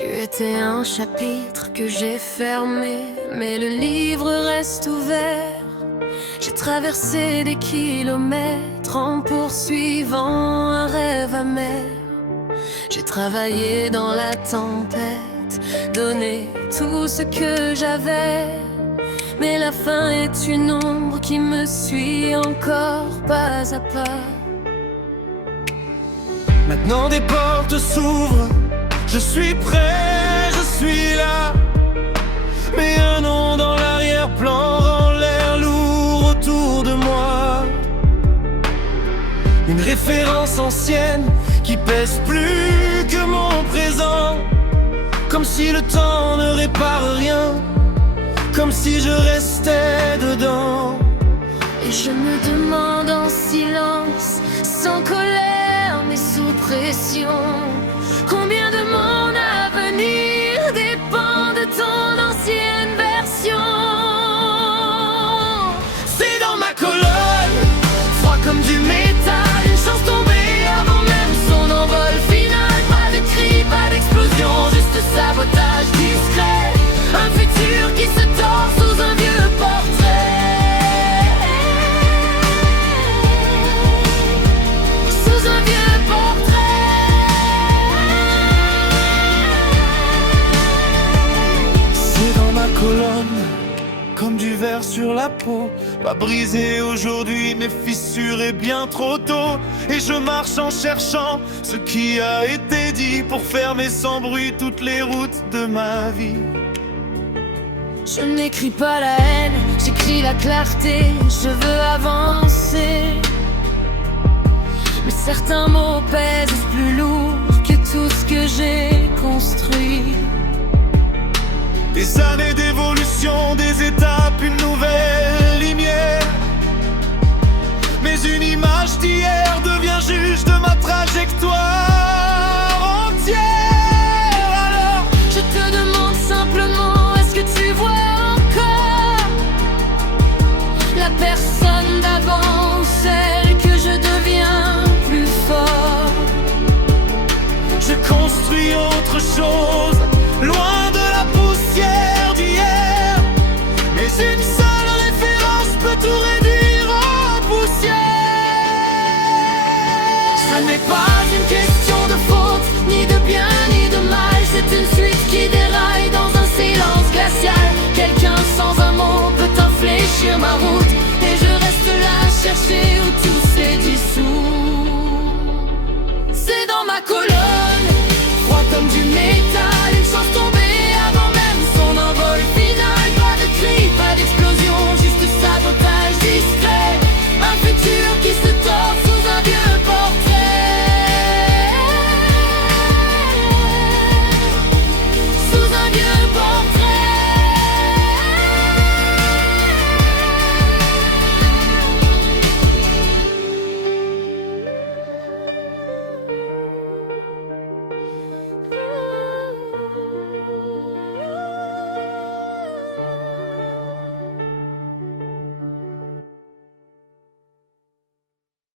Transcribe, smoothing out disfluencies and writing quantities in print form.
Tu étais un chapitre que j'ai fermé, mais le livre reste ouvert. J'ai traversé des kilomètres en poursuivant un rêve amer. J'ai travaillé dans la tempête, donné tout ce que j'avais. Mais la fin est une ombre qui me suit encore pas à pas. Maintenant des portes s'ouvrent, je suis prêt, je suis là. Mais un nom dans l'arrière-plan rend l'air lourd autour de moi. Une référence ancienne qui pèse plus que mon présent. Comme si le temps ne répare rien, comme si je restais dedans. Et je me demande en silence, sans colère mais sous pression, combien de mon avenir dépend de ton ancienne version. C'est dans ma colonne, froid comme du métal, une chance tombée avant même son envol final. Pas de cri, pas d'explosion, juste sabotage discret. Un futur qui se tord sous un vieux portrait. Sous un vieux portrait. C'est dans ma colonne, comme du verre sur la peau. Pas brisé aujourd'hui, mais fissuré bien trop tôt. Et je marche en cherchant ce qui a été dit, pour fermer sans bruit toutes les routes de ma vie. Je n'écris pas la haine, j'écris la clarté. Je veux avancer, mais certains mots pèsent plus lourd que tout ce que j'ai construit. Des années d'évolution, des étapes, une nouvelle lumière. Mais une image d'hier devient juge de ma trajectoire entière. Alors je te demande simplement, est-ce que tu vois encore la personne d'avant ou celle que je deviens plus fort? je construis autre chose, loin de la poussière d'hier. Mais une seule référence peut tout réduire en poussière. Ce n'est pas une question de faute, ni de bien ni de mal. C'est une suite qui déraille dans un silence glacial. Quelqu'un sans un mot peut infléchir ma route, et je reste là à chercher où tout s'est dit.